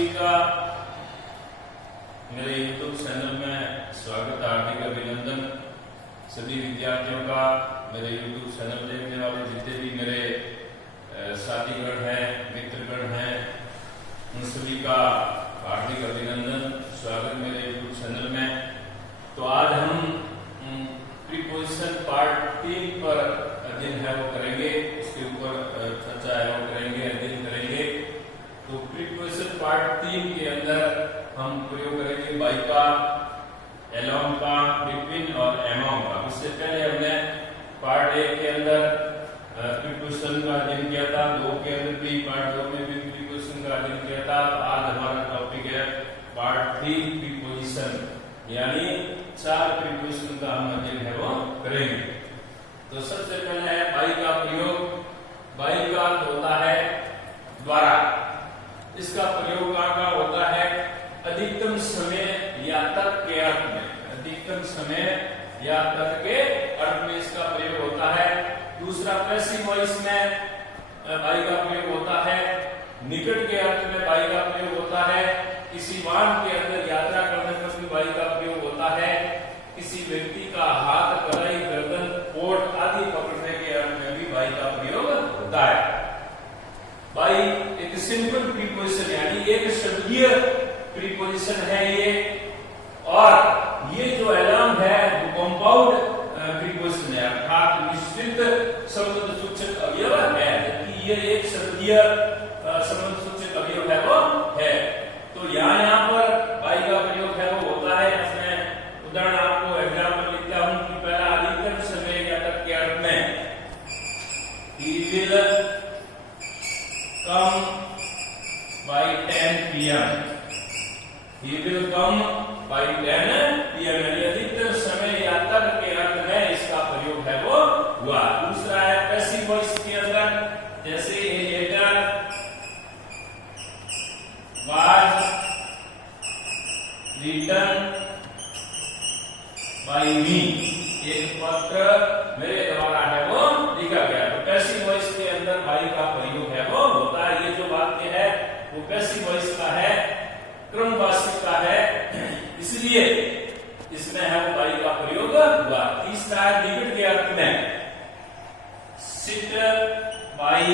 सभी का मेरे YouTube चैनल में स्वागत, हार्दिक अभिनंदन। सभी विद्यार्थियों का मेरे YouTube चैनल देखने वाले जितने भी मेरे साथीगण हैं, मित्रगण हैं, उन सभी का हार्दिक अभिनंदन, स्वागत मेरे YouTube चैनल में। तो आज हम प्रीपोजिशन पार्ट 3 पर अध्ययन है वो करेंगे, इसके ऊपर चर्चा है वो करेंगे, अध्ययन करेंगे। तो प्रीपोजिशन पार्ट 3 के अंदर हम प्रयोग करेंगे बाय का, अलोंग का, बिटवीन और अमंग का। इससे पहले हमने पार्ट 1 के अंदर प्रीपोजिशन का अध्ययन किया था, 2 के अंदर भी, पार्ट 2 में भी प्रीपोजिशन का अध्ययन किया था। तो आज हमारा टॉपिक है पार्ट 3 प्रीपोजिशन, यानी 4 प्रीपोजिशन का हम अध्ययन है वो करेंगे। तो सबसे पहले है बाय का प्रयोग। बाय का होता है द्वारा। इसका प्रयोग का होता है अधिकतम समय या तक के अर्थ में। अधिकतम समय या तक के अर्थ में इसका प्रयोग होता है। दूसरा पैसिव वॉइस में बाय का प्रयोग होता है। निकट के अर्थ में बाय का प्रयोग होता है। किसी वाहन के अंदर यात्रा करने पर भी बाय का प्रयोग होता है। किसी व्यक्ति का हाथ, कलाई, गर्दन, कोट आदि पकड़ने के अर्थ में भी बाय का प्रयोग होता है। बाय एक सिंपल प्रीपोजिशन यानी एक शब्दीय प्रीपोजिशन है ये, और ये जो अलोंग है वो कंपाउंड प्रीपोजिशन है, अर्थात मिश्रित संबंधसूचक अवयव है, जबकि ये एक शब्दीय संबंधसूचक अवयव है वो है। तो यहाँ पर बाय का प्रयोग है वो होता है। इसमें उदाहरण आपको एग्जाम्पल लिखता हूं कि पहला अधिकतम समय या तक के अर्थ में he will come by 10 PM. He will come by 10 PM, यानी अधिकतम समय या तक के अर्थ में इसका प्रयोग है वो हुआ। दूसरा है पैसिव वॉइस के अंदर, जैसे a letter was written by me, एक पत्र मेरे द्वारा है वो लिखा गया। तो पैसिव वॉइस के अंदर बाय का प्रयोग है वो होता है। ये जो वाक्य है वो पैसिव वॉइस का है, क्रमवाचक का है, इसलिए इसमें है वो बाय का प्रयोग हुआ। तीसरा है निकट के अर्थ में, सिट बाय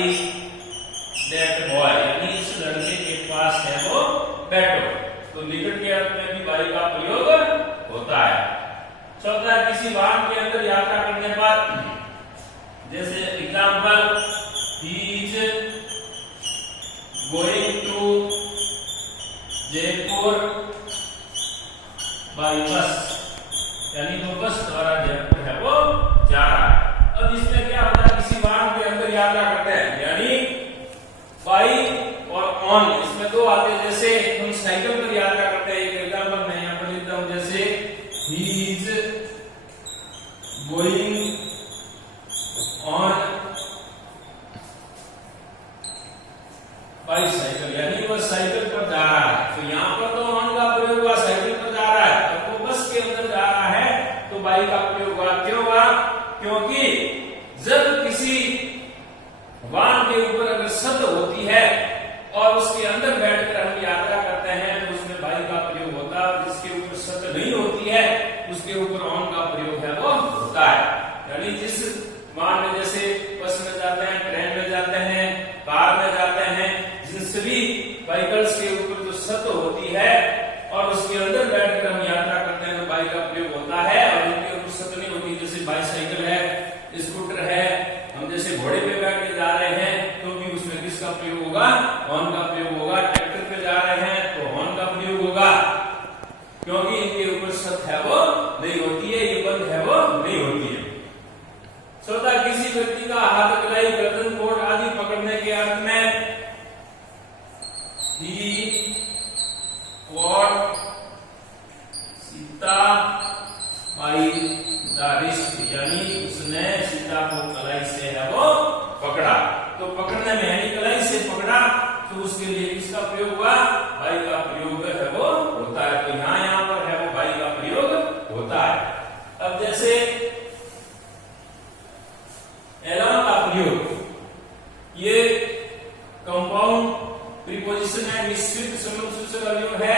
दैट बॉय, यानी इस लड़के के पास है वो बैठो। तो निकट के अर्थ में भी बाय का प्रयोग होता है। चौथा, किसी वाहन के अंदर यात्रा करने पर, जैसे example he is going to Jaipur by bus, यानी वो बस द्वारा जयपुर है वो जा रहा है। अब इसमें क्या होता है, किसी वाहन के अंदर यात्रा करते हैं, यानी बाय और ऑन, इसमें दो आते हैं। जैसे हम साइकिल पर यात्रा करते हैं, एक एग्जाम्पल मैं यहाँ पर लिखता हूँ, जैसे he is going on bicycle, यानी वह साइकिल पर जा रहा है। तो यहाँ पर तो ऑन का प्रयोग हुआ, साइकिल पर जा रहा है। और वो बस के अंदर जा रहा है तो बाय का प्रयोग हुआ। क्यों हुआ? क्योंकि जब किसी वाहन के ऊपर अगर छत होती है और उसके अंदर बैठकर हम यात्रा करते हैं तो उसमें बाय का प्रयोग होता है। जिसके ऊपर छत नहीं होती है उसके ऊपर ऑन का प्रयोग है वो होता है। यानी जिस वाहन में, जैसे बस में जाते हैं, ट्रेन में जाते हैं, कार में जाते हैं, जिन सभी व्हीकल्स के ऊपर जो छत होती है और उसके अंदर बैठकर हम यात्रा करते हैं तो बाय का प्रयोग होता है। और जिनके ऊपर छत नहीं होती, जैसे बाइसाइकिल है, स्कूटर है, हम जैसे घोड़े पे बैठ के जा रहे हैं तो भी उसमें किसका प्रयोग होगा? हॉर्न का प्रयोग होगा। ट्रैक्टर पे जा रहे हैं तो हॉर्न का प्रयोग होगा, क्योंकि इनके ऊपर छत है वो नहीं होती है, ये बंद है वो नहीं होती है। चौथा, किसी व्यक्ति का हाथ, कलाई, गर्दन, कोट आदि पकड़ने के अर्थ में he caught Sita by the wrist, यानी उसने सीता को कलाई से है वो पकड़ा। तो पकड़ने में यानी कलाई से पकड़ा, तो उसके लिए किसका प्रयोग हुआ? बाय का प्रयोग है वो होता है। तो यहाँ पर है वो बाय का प्रयोग होता है। अब जैसे अलोंग का प्रयोग, ये कंपाउंड प्रीपोजिशन समिश्र है, मिश्रित समिश्र अवयव है,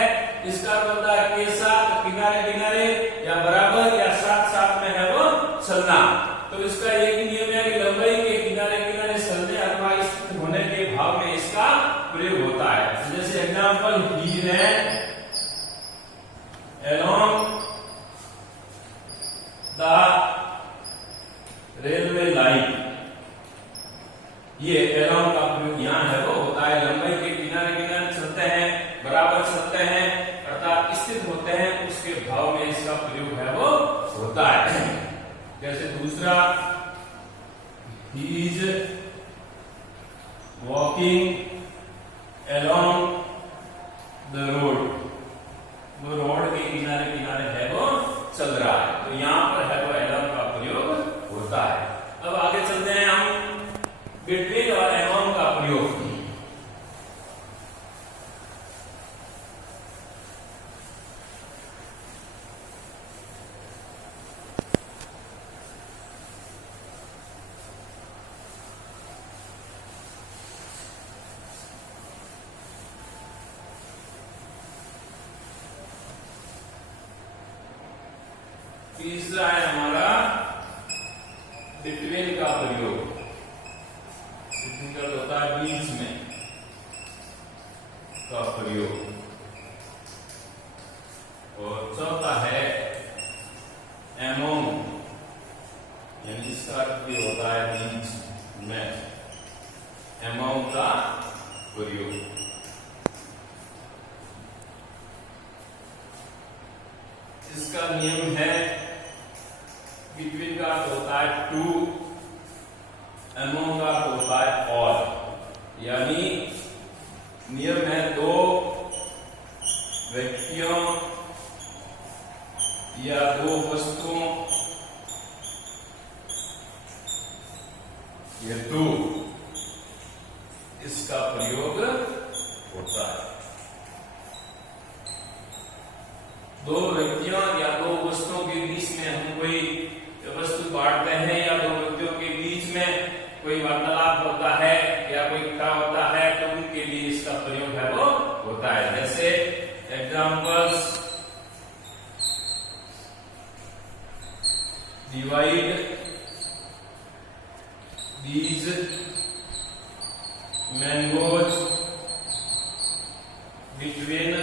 इसका अर्थ होता है के साथ, किनारे किनारे, या बराबर, या साथ साथ में है वो चलना। तो इसका एक ही नियम है कि लंबाई के किनारे किनारे चलने अथवा स्थित होने के भाव में इसका प्रयोग होता है। जैसे example, he ran along the railway line। ये along का प्रयोग यहाँ है वो होता है लंबाई के किनारे किनारे चलते हैं, बराबर चलते हैं अर्थात स्थित होते हैं, उसके भाव में इसका प्रयोग है वो होता है। जैसे दूसरा, he is walking along the road। वो रोड के किनारे किनारे है वो चल रहा है, तो यहाँ पर है वो along का प्रयोग होता है। अब आगे चलते हैं हम between और among का प्रयोग। तीसरा है हमारा बिटवीन का प्रयोग। बिटवीन का होता है बीच में का प्रयोग। और चौथा है एमोंग, यानी इसका अर्थ भी होता है बीच में, एमोंग का प्रयोग। इसका नियम है, बिटवीन का अर्थ होता है टू, एमोंग का अर्थ होता है और, यानी नियम है दो व्यक्तियों या दो वस्तुओं हेतु इसका प्रयोग होता है। दो व्यक्तियों या दो वस्तुओं के बीच में हम कोई वस्तु बांटते हैं या दो व्यक्तियों के बीच में कोई वार्तालाप होता है या कोई क्या होता है, तो उनके लिए इसका प्रयोग है वो होता है। जैसे examples, divide these mangoes between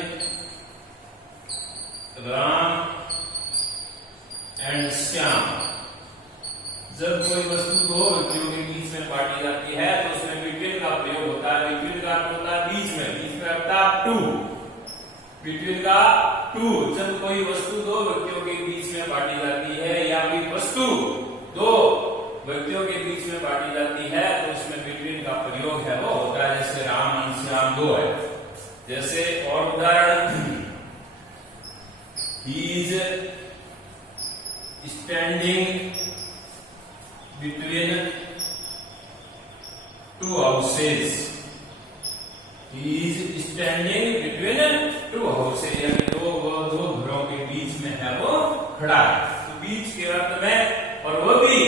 Ram and Shyam. जब कोई वस्तु दो व्यक्तियों के बीच में बांटी जाती है तो उसमें बिटवीन का प्रयोग होता है। बिटवीन का अर्थ होता है बीच में अर्थात टू। बिटवीन का टू, जब कोई वस्तु दो व्यक्तियों के बीच में बांटी जाती है या कोई वस्तु दो व्यक्तियों के बीच में बांटी जाती है तो उसमें बिटवीन का प्रयोग है वो होता है। जैसे राम और श्याम दो है। जैसे और उदाहरण, he is standing between two houses। he is standing between two houses, यानी दो घरों के बीच में है वो खड़ा है। तो बीच के अर्थ में और वो भी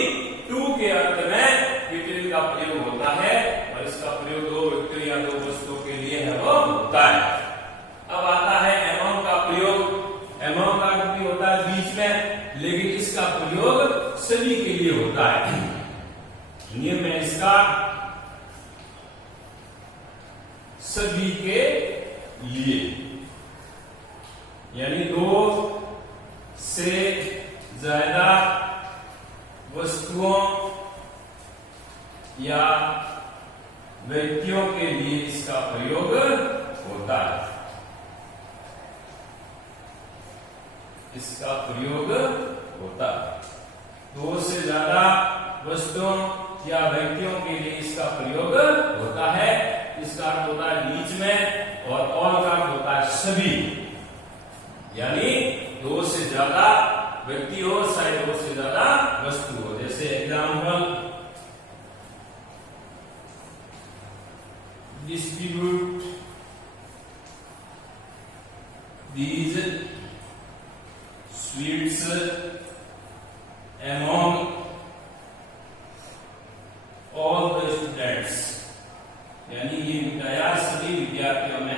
टू के अर्थ में बिटवीन का प्रयोग होता है और इसका प्रयोग दो व्यक्तियों या दो वस्तुओं के लिए है वो होता है। अब आता है एमोंग का प्रयोग। एमोंग का अर्थ भी होता है बीच में, लेकिन इसका प्रयोग सभी के लिए होता है। नियम है इसका सभी के लिए, यानी दो से ज्यादा वस्तुओं या व्यक्तियों के लिए इसका प्रयोग होता है। इसका प्रयोग होता है। दो से ज्यादा वस्तुओं या व्यक्तियों के लिए इसका प्रयोग होता है। इसका अर्थ होता है बीच में और ऑल का अर्थ होता है सभी, यानी दो से ज्यादा व्यक्ति हो चाहे दो से ज्यादा वस्तु हो। जैसे example, distribute these sweets among all the students, यानी ये मिठाइयां सभी विद्यार्थियों में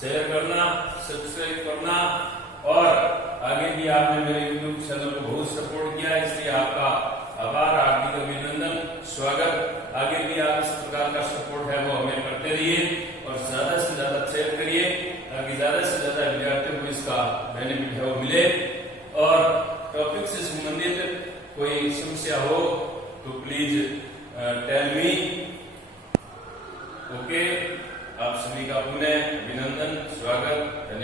शेयर करना, सब्सक्राइब करना और आगे भी आपने मेरे YouTube चैनल को बहुत सपोर्ट किया, इसलिए आपका आभार, हार्दिक अभिनंदन, स्वागत। आगे भी आप इस प्रकार का सपोर्ट है वो हमें करते रहिए और ज्यादा से ज्यादा शेयर करिए ताकि ज्यादा से ज्यादा विद्यार्थियों को इसका बेनिफिट है वो मिले। और टॉपिक से संबंधित कोई समस्या हो तो प्लीज टेल मी। ओके, आप सभी का पुनः अभिनंदन, स्वागत, धन्यवाद।